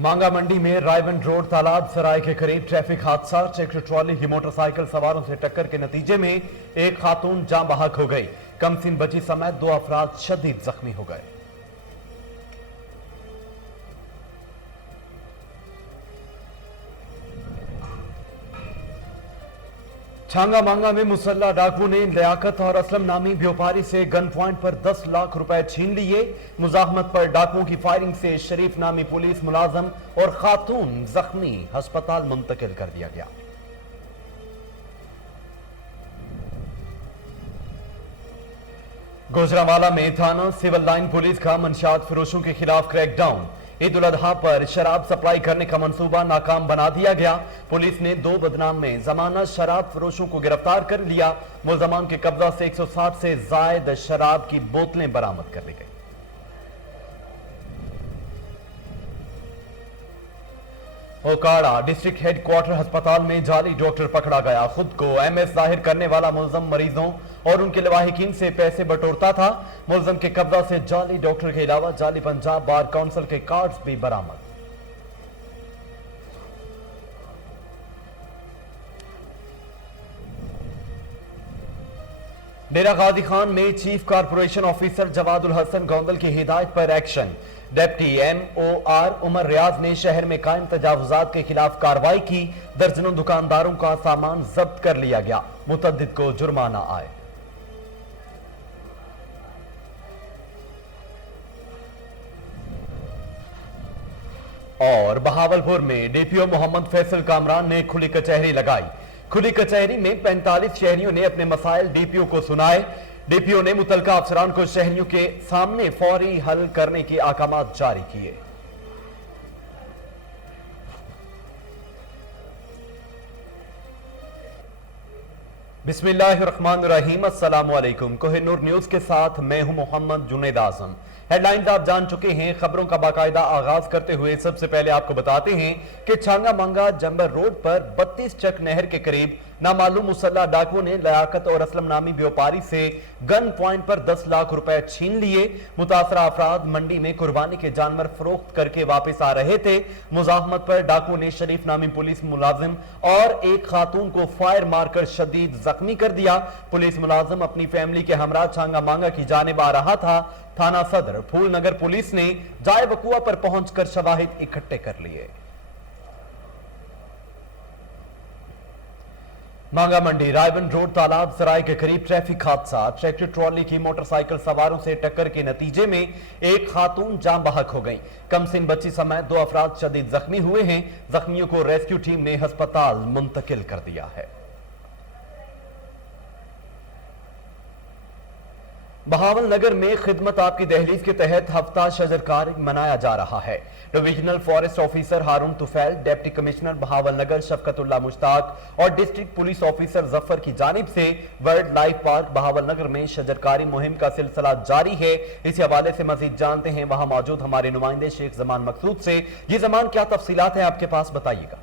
मांगा मंडी में रायबंद रोड तालाब सराय के करीब ट्रैफिक हादसा। ट्रैक्टर ट्रॉली की मोटरसाइकिल सवारों से टक्कर के नतीजे में एक खातून जाँ बहक हो गई। कमसिन बची समेत 2 अफराद शदीद जख्मी हो गए। छांगा मांगा में मुसल्ला डाकू ने लियाकत और असलम नामी व्यापारी से गन पॉइंट पर 10 लाख रुपए छीन लिए। मुजाहमत पर डाकुओं की फायरिंग से शरीफ नामी पुलिस मुलाजम और खातून जख्मी, अस्पताल मुंतकिल कर दिया गया। गुजरांवाला में थाना सिविल लाइन पुलिस का मंशियात फरोशों के खिलाफ क्रैकडाउन। ईद उल अजहा पर शराब सप्लाई करने का मंसूबा नाकाम बना दिया गया। पुलिस ने 2 बदनाम में जमानत शराब फरोशों को गिरफ्तार कर लिया। मुलजमान के कब्जा से 160 से जायद शराब की बोतलें बरामद कर ली गई। ओकाड़ा डिस्ट्रिक्ट हेडक्वार्टर अस्पताल में जाली डॉक्टर पकड़ा गया। खुद को एमएस जाहिर करने वाला मुलजम मरीजों और उनके लवाहिकीन से पैसे बटोरता था। मुलजम के कब्जा से जाली डॉक्टर के अलावा जाली पंजाब बार काउंसिल के कार्ड्स भी बरामद। डेरा गाजी खान में chief corporation officer Jawadul Hasan Gondal की हिदायत पर action. Deputy MOR Umar Riaz ने शहर में कायम तजावुजात के खिलाफ कार्रवाई की। दर्जनों दुकानदारों का सामान जब्त कर लिया गया। मुतद्दिद को जुर्माना आए। और बहावलपुर में DPO मोहम्मद फैसल कामरान ने खुली कचहरी लगाई। खुली कचहरी में 45 शहरियों ने अपने मसाइल DPO को सुनाए। DPO ने मुतलका अफसरान को शहरियों के सामने फौरी हल करने के अहकामात जारी किए। बिस्मिल्लाहिर्रहमानिर्रहीम, अस्सलामु अलैकुम। कोहिनूर न्यूज के साथ मैं हूं मोहम्मद जुनैद आजम। हेडलाइंस आप जान चुके हैं। खबरों का बाकायदा आगाज करते हुए सबसे पहले आपको बताते हैं कि छांगा मांगा जंबर रोड पर 32 चक नहर के करीब नामालूम मुसल्ला डाकुओं ने लियाकत और असलम नामी व्यापारी से गन पॉइंट पर 10 लाख रुपए छीन लिए। मुतासरा अफराद मंडी में कुर्बानी के जानवर फरोख्त करके वापस आ रहे थे। मुजाहमत पर डाकुओं ने शरीफ नामी पुलिस मुलाजिम और एक खातून को फायर मारकर शदीद जख्मी कर दिया। पुलिस मुलाजिम अपनी फैमिली के हमरा छांगा मांगा की जानिब आ रहा था। थाना सदर फूलनगर पुलिस ने जाए वकुआ पर पहुंचकर शवाहिद इकट्ठे कर लिए। मांगा मंडी रायबंद रोड तालाब सराय के करीब ट्रैफिक हादसा। ट्रैक्टर ट्रॉली की मोटरसाइकिल सवारों से टक्कर के नतीजे में एक खातून जाँ बहक हो गई। कमसिन बच्ची समेत 2 अफराद शदीद जख्मी हुए हैं। जख्मियों को रेस्क्यू टीम ने अस्पताल मुंतकिल कर दिया है। बहावल नगर में खिदमत आपकी दहलीज के तहत हफ्ता शजरकार मनाया जा रहा है। डिविजनल फॉरेस्ट ऑफिसर हारून तुफैल, डिप्टी कमिश्नर बहावल नगर शफकतुल्ला मुश्ताक और डिस्ट्रिक्ट पुलिस ऑफिसर जफर की जानिब से वर्ल्ड लाइफ पार्क बहावल नगर में शजरकारी मुहिम का सिलसिला जारी है। इस हवाले से मजीद जानते हैं वहां मौजूद हमारे नुमाइंदे शेख जमान मकसूद से। ये जमान, क्या तफसीलात है आपके पास, बताइएगा।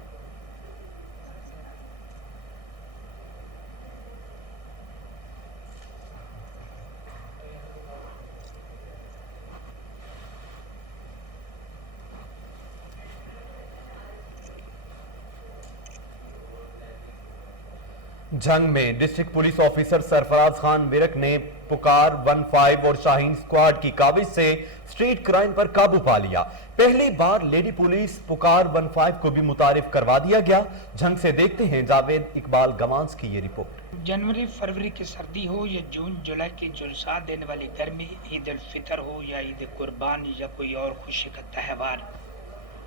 जंग में district police officer Sarfaraz Khan Virk ने पुकार 15 और शाहीन स्क्वाड की काबिज से स्ट्रीट क्राइम पर काबू पा लिया। पहली बार लेडी पुलिस पुकार 15 को भी मुतारिफ करवा दिया गया। जंग से देखते हैं जावेद इकबाल गवांस की ये रिपोर्ट। जनवरी फरवरी की सर्दी हो या जून जुलाई की जुलसा देने वाली गर्मी, ईद उल फितर हो या ईद कुर्बान या कोई और खुशी का त्यौहार,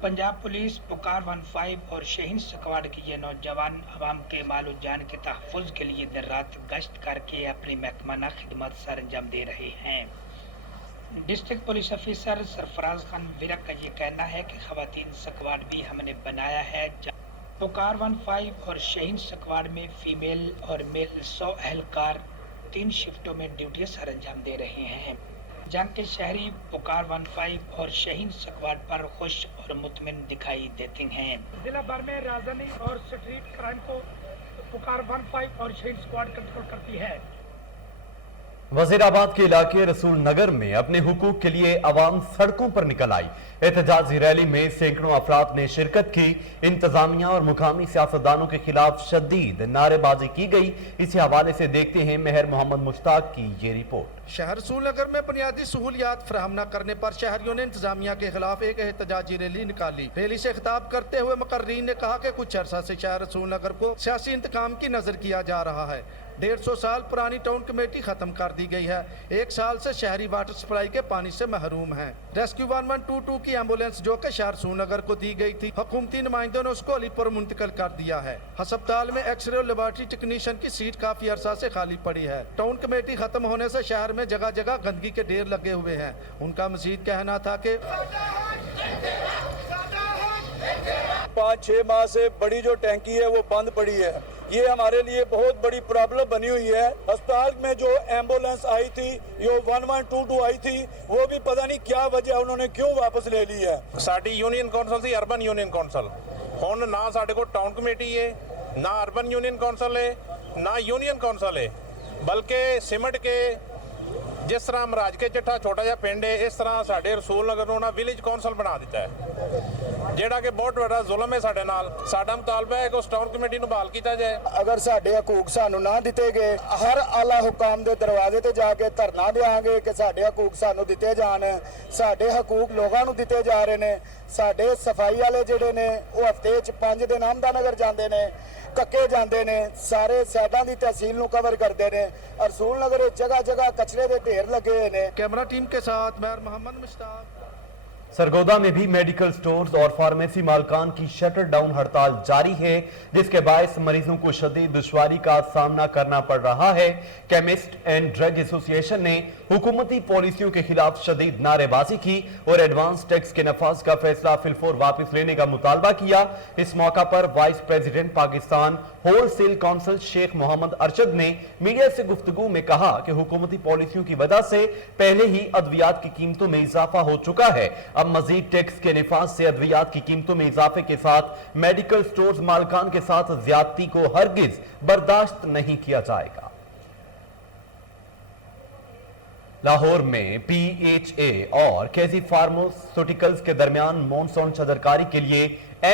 पंजाब पुलिस पुकार 15 और शहीन स्क्वाड की ये नौजवान आवाम के मालो जान के तहफ़्फ़ुज़ के लिए दिन रात गश्त करके अपनी महकमाना खिदमत सर अंजाम दे रहे हैं। District police officer Sarfaraz Khan Virk का ये कहना है कि ख़वातीन स्क्वाड भी हमने बनाया है। पुकार 15 और शहीन स्क्वाड में फीमेल और मेल 100 एहलकार 3 शिफ्टों में ड्यूटी सर अंजाम दे रहे हैं। जंग के शहरी पुकार 15 और शहीन स्क्वाड पर खुश और मुतमिन दिखाई देते हैं। जिला भर में राजधानी और स्ट्रीट क्राइम को पुकार 15 और शहीन स्क्वाड कंट्रोल करती है। वजीराबाद के इलाके रसूल नगर में अपने हुकूक के लिए अवाम सड़कों पर निकल आई। एहतजाजी रैली में सैकड़ों अफराद ने शिरकत की। इंतजामिया और मुकामी सियासतदानों के खिलाफ शदीद नारेबाजी की गई। इसी हवाले से देखते हैं मेहर मोहम्मद मुश्ताक की ये रिपोर्ट। शहर रसूल नगर में बुनियादी सहूलियात फराहम न करने पर शहरियों ने इंतजामिया के खिलाफ एक एहतजाजी रैली निकाली। रैली से खिताब करते हुए मुकर्रीन ने कहा कि कुछ अरसा से शहर रसूल नगर को सियासी इंतकाम की नजर किया जा रहा है। 150 साल पुरानी टाउन कमेटी खत्म कर दी गई है। 1 साल से शहरी वाटर सप्लाई के पानी से महरूम है। रेस्क्यू 1122 की एम्बुलेंस जो कि शहर रसूल नगर को दी गई थी, हुकूमती नुमाइंदों ने उसको अलीपुर मुंतकिल कर दिया है। अस्पताल में एक्सरे और लेबोरेटरी टेक्नीशियन की सीट काफी अरसा से खाली पड़ी है। टाउन कमेटी खत्म होने से शहर में जगह जगह गंदगी के ढेर लगे हुए हैं। उनका मजीद कहना था कि 5-6 माह से बड़ी जो टैंकी है वो बंद पड़ी है। ये हमारे लिए बहुत बड़ी प्रॉब्लम बनी हुई है। अस्पताल में जो एम्बुलेंस आई थी, जो 1122 आई थी, वो भी पता नहीं क्या वजह उन्होंने क्यों वापस ले ली है। ਸਾਡੀ ਯੂਨੀਅਨ ਕੌਂਸਲ ਸੀ ਅਰਬਨ ਯੂਨੀਅਨ ਕੌਂਸਲ। ਹੁਣ ਨਾ ਸਾਡੇ ਕੋਲ ਟਾਊਨ ਕਮੇਟੀ ਹੈ, ਨਾ ਅਰਬਨ ਯੂਨੀਅਨ ਕੌਂਸਲ ਹੈ, ਨਾ ਯੂਨੀਅਨ ਕੌਂਸਲ ਹੈ, ਬਲਕਿ ਸਿਮਟ ਕੇ ਜਿਸ ਤਰ੍ਹਾਂ ਮਰਾਜ ਕੇ ਚੱਠਾ ਛੋਟਾ ਜਿਹਾ ਪਿੰਡ ਹੈ, ਇਸ ਤਰ੍ਹਾਂ ਸਾਡੇ ਰਸੂਲ ਨਗਰ ਨੂੰ ਨਾ ਵਿਲੇਜ ਕੌਂਸਲ ਬਣਾ ਦਿੱਤਾ ਹੈ, ਜਿਹੜਾ ਕਿ ਬਹੁਤ ਵੱਡਾ ਜ਼ੁਲਮ ਹੈ ਸਾਡੇ ਨਾਲ। ਸਾਡਾ ਮੁਤਾਲਬਾ ਹੈ ਕਿ ਉਸ ਟਾਊਨ ਕਮੇਟੀ ਨੂੰ ਬਹਾਲ ਕੀਤਾ ਜਾਏ। ਅਗਰ ਸਾਡੇ ਹਕੂਕ ਸਾਨੂੰ ਨਾ ਦਿੱਤੇ ਗਏ, ਹਰ ਆਲਾ ਹੁਕਾਮ ਦੇ ਦਰਵਾਜ਼ੇ ਤੇ ਜਾ ਕੇ ਧਰਨਾ ਦੇਵਾਂਗੇ ਕਿ ਸਾਡੇ ਹਕੂਕ ਸਾਨੂੰ ਦਿੱਤੇ ਜਾਣ। ਸਾਡੇ ਹਕੂਕ ਲੋਕਾਂ ਨੂੰ ਦਿੱਤੇ ਜਾ ਰਹੇ ਨੇ। ਸਾਡੇ ਸਫਾਈ ਵਾਲੇ ਜਿਹੜੇ ਨੇ ਉਹ ਹਫਤੇ 'ਚ 5 ਦਿਨ ਅਹਿਮਦਾਨਗਰ ਜਾਂਦੇ ਨੇ, ਕੱਕੇ ਜਾਂਦੇ ਨੇ, ਸਾਰੇ ਸਾਈਡਾਂ ਦੀ ਤਹਿਸੀਲ ਨੂੰ ਕਵਰ ਕਰਦੇ ਨੇ। ਰਸੂਲ ਨਗਰ ਜਗ੍ਹਾ ਜਗ੍ਹਾ कचरे ਦੇ ढेर लगे हुए ने। कैमरा टीम के साथ मेहर मोहम्मद मुश्ताक। सरगोदा में भी मेडिकल स्टोर्स और फार्मेसी मालकान की शटर डाउन हड़ताल जारी है, जिसके बायस मरीजों को शदीद दुश्वारी का सामना करना पड़ रहा है। केमिस्ट एंड ड्रग एसोसिएशन ने हुकूमती पॉलिसियों के खिलाफ शदीद नारेबाजी की और एडवांस टैक्स के नफाज का फैसला फिलफौर वापस लेने का मुतालबा किया। इस मौका पर vice president Pakistan wholesale council Sheikh Mohammad Arshad ने मीडिया से गुफ्तगू में कहा कि हुकूमती पॉलिसियों की वजह से पहले ही अद्वियात की कीमतों में इजाफा हो चुका है। अब मजीद टैक्स के निफाज से अद्वियात की कीमतों में इजाफे के साथ मेडिकल स्टोर्स मालकान के साथ ज्यादती को हरगिज बर्दाश्त नहीं किया जाएगा। लाहौर में PHA और केजी फार्मास्यूटिकल्स के दरमियान मॉनसून शजरकारी के लिए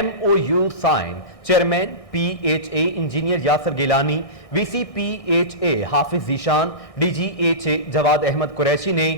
MOU sign. Chairman PHA engineer Yasir Gilani, VC PHA Hafiz Zeeshan, DGHA Jawad Ahmed Qureshi ने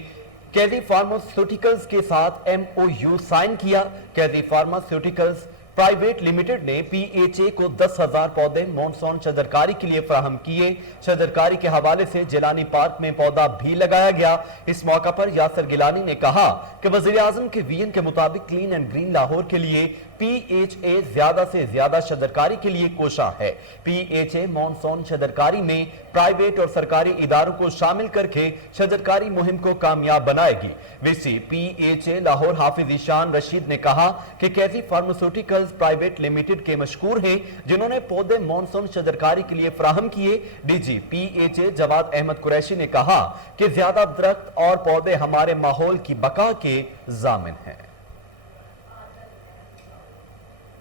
केजी फार्मास्यूटिकल्स के साथ MOU साइन किया। केजी फार्मास्यूटिकल्स प्राइवेट लिमिटेड ने PHA को 10,000 पौधे मॉनसून शजरकारी के लिए फराहम किए। शजरकारी के हवाले से जिलानी पार्क में पौधा भी लगाया गया। इस मौका पर यासर गिलानी ने कहा कि वजीर आजम के विजन के मुताबिक क्लीन एंड ग्रीन लाहौर के लिए PHA ज्यादा से ज्यादा शजरकारी के लिए कोशा है। PHA मॉनसून शजरकारी में प्राइवेट और सरकारी इदारों को शामिल करके शजरकारी मुहिम को कामयाब बनाएगी। VC PHA लाहौर हाफिज ईशान रशीद ने कहा कि कैजी फार्मास्यूटिकल्स प्राइवेट लिमिटेड के मशकूर हैं, जिन्होंने पौधे मॉनसून शजरकारी के लिए फराहम किए। DG PHA जवाद अहमद कुरैशी ने कहा कि ज्यादा दरख्त और पौधे हमारे माहौल की बका के जामिन हैं।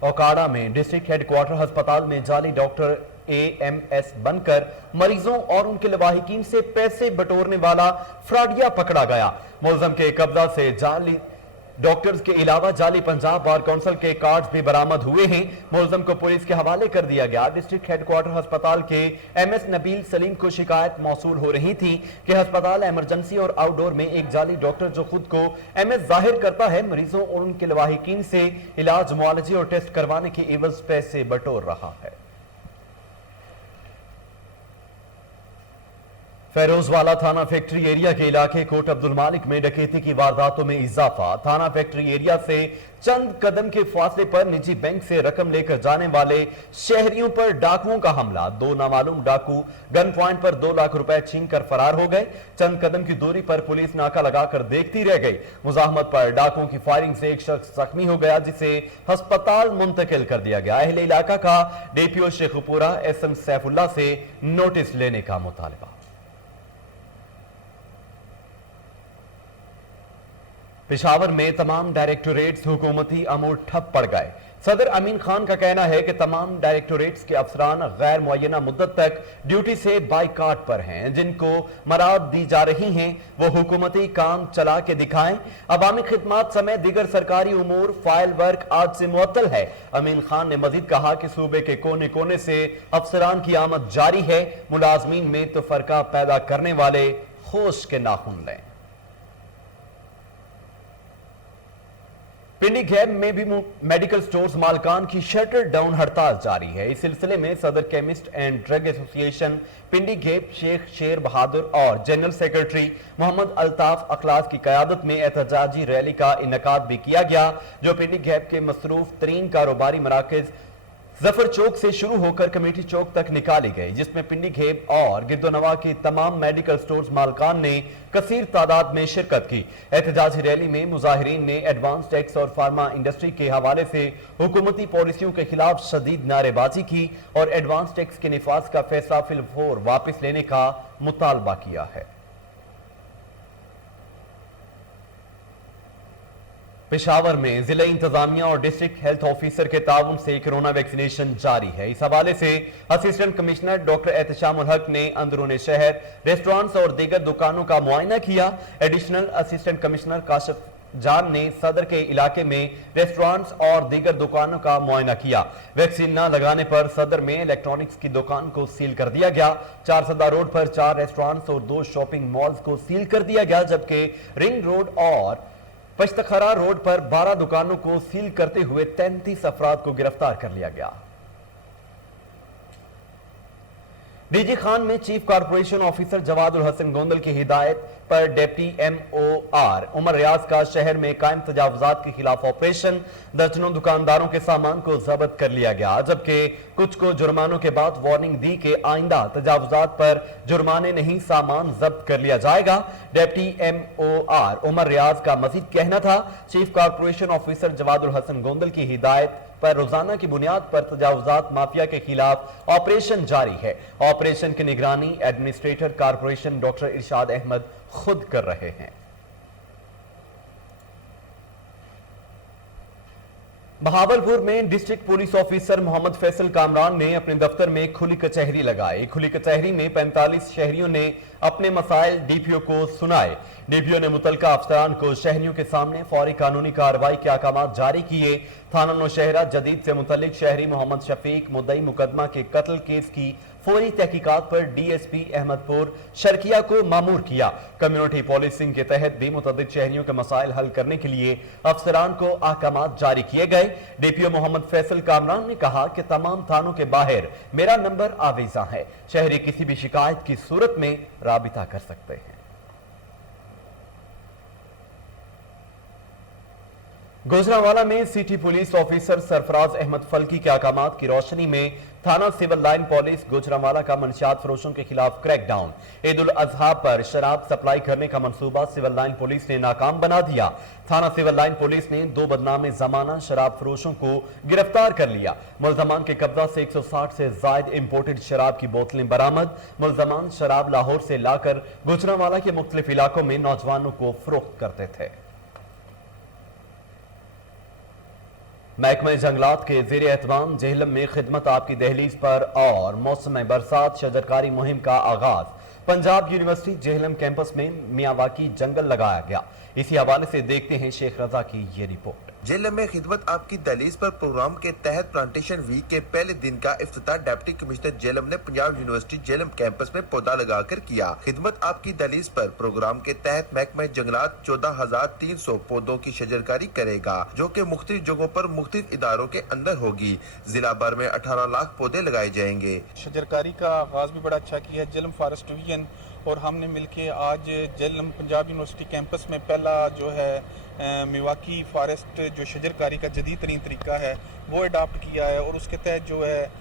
ओकाड़ा में डिस्ट्रिक्ट हेडक्वार्टर अस्पताल में जाली डॉक्टर AMS बनकर मरीजों और उनके लवाहिकीन से पैसे बटोरने वाला फ्रॉडिया पकड़ा गया। मुलजम के कब्जा से जाली डॉक्टर्स के अलावा जाली पंजाब बार काउंसिल के कार्ड्स भी बरामद हुए हैं। मुलजम को पुलिस के हवाले कर दिया गया। डिस्ट्रिक्ट हेडक्वार्टर अस्पताल के MS नबील सलीम को शिकायत मौसूल हो रही थी कि अस्पताल इमरजेंसी और आउटडोर में एक जाली डॉक्टर जो खुद को MS जाहिर करता है, मरीजों और उनके लवाहिकीन से इलाज, मुआलजे और टेस्ट करवाने के एवज पैसे बटोर रहा है। फेरोजवाला थाना फैक्ट्री एरिया के इलाके कोट अब्दुल मालिक में डकैती की वारदातों में इजाफा। थाना फैक्ट्री एरिया से चंद कदम के फासले पर निजी बैंक से रकम लेकर जाने वाले शहरियों पर डाकुओं का हमला। 2 नामालूम डाकू गन पॉइंट पर 2 लाख रुपए छीन कर फरार हो गए। चंद कदम की दूरी पर पुलिस नाका लगाकर देखती रह गई। मुजाहमत पर डाकुओं की फायरिंग से एक शख्स जख्मी हो गया, जिसे अस्पताल मुंतकिल कर दिया गया। अहले इलाका का DPO शेखपुरा SM सैफुल्ला से नोटिस लेने का मुतालबा। पेशावर में तमाम डायरेक्टोरेट्स हुकूमती अमूर ठप पड़ गए। सदर अमीन खान का कहना है कि तमाम डायरेक्टोरेट्स के अफसरान गैर मुअय्यना मुद्दत तक ड्यूटी से बाइकाट पर हैं। जिनको मराद दी जा रही हैं वो हुकूमती काम चला के दिखाएं। अवामी खिदमात समेत दीगर सरकारी उमूर फाइल वर्क आज से मुअत्तल है। अमीन खान ने मजीद कहा कि सूबे के कोने कोने से अफसरान की आमद जारी है। मुलाजमीन में तो फरका पैदा करने वाले होश के नाखून लें। पिंडी गैब में भी मेडिकल स्टोर्स मालकान की शटर डाउन हड़ताल जारी है। इस सिलसिले में सदर केमिस्ट एंड ड्रग एसोसिएशन पिंडी गैब शेख शेर बहादुर और जनरल सेक्रेटरी मोहम्मद अल्ताफ अखलास की कयादत में एहतजाजी रैली का इनकाद भी किया गया, जो पिंडी गैब के मसरूफ तरीन कारोबारी मराकज जफर चौक से शुरू होकर कमेटी चौक तक निकाली गई, जिसमें पिंडी घेब और गिरदोनवा के तमाम मेडिकल स्टोर्स मालकान ने कसीर तादाद में शिरकत की। एहतजाजी रैली में मुजाहिरीन ने एडवांस टैक्स और फार्मा इंडस्ट्री के हवाले से हुकूमती पॉलिसियों के खिलाफ शदीद नारेबाजी की और एडवांस टैक्स के निफाज का फैसला फिलफौर वापस लेने का मुतालबा किया है। पेशावर में जिला इंतजामिया और डिस्ट्रिक्ट हेल्थ ऑफिसर के ताउन से कोरोना वैक्सीनेशन जारी है। इस हवाले से असिस्टेंट कमिश्नर डॉक्टर एहतशामुल हक ने अंदरूनी शहर रेस्टोरेंट्स और दीगर दुकानों का मुआयना किया। एडिशनल असिस्टेंट कमिश्नर काशिफ जान ने सदर के इलाके में रेस्टोरेंट्स और दीगर दुकानों का मुआयना किया। वैक्सीन न लगाने पर सदर में इलेक्ट्रॉनिक्स की दुकान को सील कर दिया गया। 4 सदा रोड पर 4 रेस्टोरेंट्स और 2 शॉपिंग मॉल्स को सील कर दिया गया, जबकि रिंग रोड और पश्तखरा रोड पर 12 दुकानों को सील करते हुए 33 अफराद को गिरफ्तार कर लिया गया। डीजी खान में chief corporation officer Jawadul Hasan Gondal की हिदायत पर डिप्टी MOR उमर रियाज का शहर में कायम तजावुजात के खिलाफ ऑपरेशन, दर्जनों दुकानदारों के सामान को जब्त कर लिया गया, जबकि कुछ को जुर्मानों के बाद वार्निंग दी कि आइंदा तजावुजात पर जुर्माने नहीं सामान जब्त कर लिया जाएगा। डिप्टी MOR उमर रियाज का मजीद कहना था, chief corporation officer Jawadul Hasan Gondal की हिदायत पर रोजाना की बुनियाद पर तजावुजात माफिया के खिलाफ ऑपरेशन जारी है। ऑपरेशन की निगरानी administrator corporation doctor Irshad Ahmed खुद कर रहे हैं। बहावलपुर में district police officer Mohammad Faisal Kamran ने अपने दफ्तर में खुली कचहरी लगाई। खुली कचहरी में 45 शहरियों ने अपने मसाइल डीपीओ को सुनाए। डीपीओ ने मुतलका अफसरान को शहरियों के सामने फौरी कानूनी कार्रवाई के अहकाम जारी किए। थाना नौशहरा जदीद से मुतल्लिक शहरी मोहम्मद शफीक मुद्दई मुकदमा के कत्ल केस की फौरी तहकीकात पर DSP अहमदपुर शर्किया को मामूर किया। कम्युनिटी पॉलिसिंग के तहत भी मुतअद्दिद शहरियों के मसाइल हल करने के लिए अफसरान को अहकाम जारी किए गए। DPO मोहम्मद फैसल कामरान ने कहा कि तमाम थानों के बाहर मेरा नंबर आवेजा है, शहरी किसी भी शिकायत की सूरत में राबिता कर सकते हैं। गुजरांवाला में city police officer Sarfraz Ahmed Falki के अहकाम की रोशनी में थाना सिविल लाइन पुलिस गुजरांवाला का मंशियात फरोशों के खिलाफ क्रैकडाउन। ईद उल अजहा पर शराब सप्लाई करने का मंसूबा सिविल लाइन पुलिस ने नाकाम बना दिया। थाना सिविल लाइन पुलिस ने 2 बदनाम जमाना शराब फरोशों को गिरफ्तार कर लिया। मुलजमान के कब्जा से 160 से जायद इंपोर्टेड शराब की बोतलें बरामद। मुलजमान शराब लाहौर से लाकर गुजरांवाला के मुख्तलिफ इलाकों में नौजवानों को फरोख्त करते थे। महकमा जंगलात के ज़ेर एहतमाम जेहलम में खिदमत आपकी दहलीज पर और मौसम बरसात शजरकारी मुहिम का आगाज। पंजाब यूनिवर्सिटी जेहलम कैंपस में मियावाकी जंगल लगाया गया। इसी हवाले से देखते हैं शेख रजा की ये रिपोर्ट। जेलम में खिदमत आपकी दहलीज पर प्रोग्राम के तहत प्लांटेशन वीक के पहले दिन का इफ्तिताह डिप्टी कमिश्नर जेलम ने पंजाब यूनिवर्सिटी जेलम कैंपस में पौधा लगाकर किया। खिदमत आपकी दहलीज पर प्रोग्राम के तहत महकमा जंगलात 14,300 पौधों की शजरकारी करेगा, जो कि मुख्तलिफ जगहों पर मुख्तलिफ इदारों के अंदर होगी। जिला भर में 18 लाख पौधे लगाए जाएंगे। शजरकारी का आगाज भी बड़ा अच्छा किया है जेलम फॉरेस्ट डिवीजन और हमने मिलके आज जेलम पंजाब यूनिवर्सिटी कैंपस में पहला जो है मिवाकी फॉरेस्ट जो शजरकारी का जदीद तरीन तरीका है वो अडॉप्ट किया है और उसके तहत जो है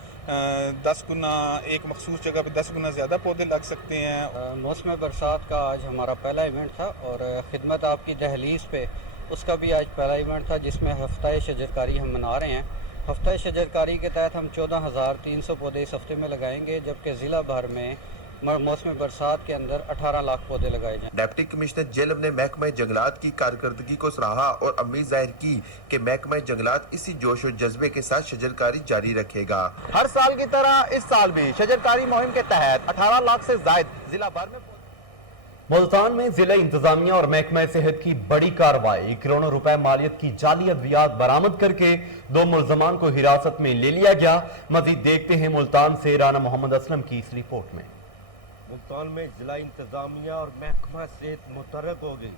10 गुना एक मखसूस जगह पे 10 गुना ज़्यादा पौधे लग सकते हैं। मौसम बरसात का आज हमारा पहला इवेंट था और खिदमत आपकी दहलीज पे उसका भी आज पहला इवेंट था, जिसमें हफ्ता शजरकारी हम मना रहे हैं। हफ्ता शजरकारी के तहत हम 14,300 पौधे इस हफ्ते में लगाएंगे, जबकि ज़िला भर में मौसम बरसात के अंदर 18 लाख पौधे लगाए जाएं। डिप्टी कमिश्नर जेलम ने महकमा जंगलात की कारकर्दगी को सराहा और उम्मीद जाहिर की कि महकमा जंगलात इसी जोश और जज्बे के साथ शजरकारी जारी रखेगा। हर साल की तरह इस साल भी शजरकारी मुहिम के तहत 18 लाख से जायद जिला भर में मुल्तान में जिला इंतजामिया और महकमा सेहत की बड़ी कार्रवाई, करोड़ों रुपए मालियत की जाली अद्वियात बरामद करके 2 मुलजमान को हिरासत में ले लिया गया। मजीद देखते हैं मुल्तान से राना मोहम्मद असलम की इस रिपोर्ट में। मुल्तान में जिला इंतजामिया और महकमा सेहत मुतहर्रिक हो गई।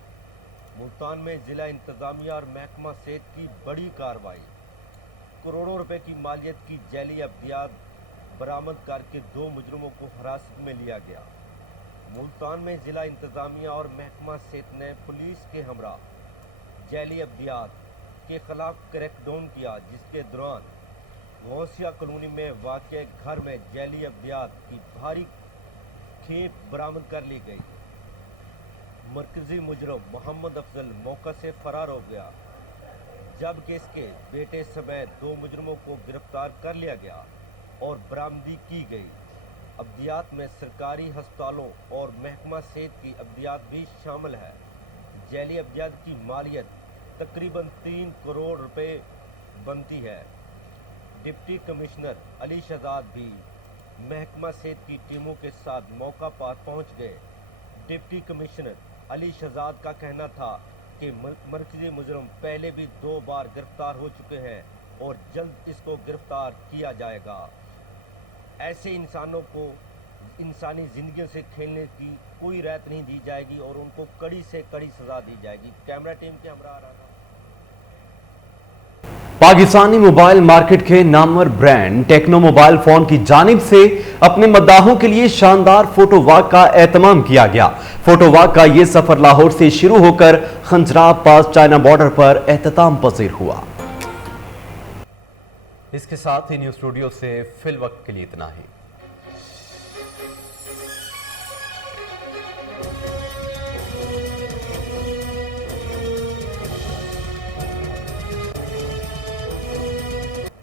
मुल्तान में जिला इंतजामिया और महकमा सेहत की बड़ी कार्रवाई, करोड़ों रुपए की मालियत की जैली अब्दियात बरामद करके 2 मुजरमों को हिरासत में लिया गया। मुल्तान में जिला इंतजामिया और महकमा सेहत ने पुलिस के हमरा जैली अब्दियात के खिलाफ क्रैकडाउन किया, जिसके दौरान गौसिया कॉलोनी में वाक़ घर में जैली अब्दियात की भारी खेप बरामद कर ली गई। मरकजी मुजरम मोहम्मद अफजल मौका से फरार हो गया, जबकि इसके बेटे समेत 2 मुजरमों को गिरफ्तार कर लिया गया और बरामदी की गई। अब्दियात में सरकारी अस्पतालों और महकमा सेहत की अब्दियात भी शामिल है। जैली अब्दियात की मालियत तकरीबन 3 करोड़ रुपए बनती है। डिप्टी कमिश्नर अली शहजाद भी महकमा सेहत की टीमों के साथ मौका पर पहुंच गए। डिप्टी कमिश्नर अली शहजाद का कहना था कि मरकजी मुजरम पहले भी 2 बार गिरफ्तार हो चुके हैं और जल्द इसको गिरफ्तार किया जाएगा। ऐसे इंसानों को इंसानी ज़िंदगियों से खेलने की कोई राहत नहीं दी जाएगी और उनको कड़ी से कड़ी सज़ा दी जाएगी। कैमरा टीम के हमरा आ रहा। पाकिस्तानी मोबाइल मार्केट के Namvar brand Tecno mobile phone की जानिब से अपने मद्दाहों के लिए शानदार फोटो वॉक का एहतमाम किया गया। फोटो वॉक का यह सफर लाहौर से शुरू होकर खंजराब पास चाइना बॉर्डर पर एहतमाम पजीर हुआ। इसके साथ ही न्यूज़ स्टूडियो से फिल वक्त के लिए इतना ही।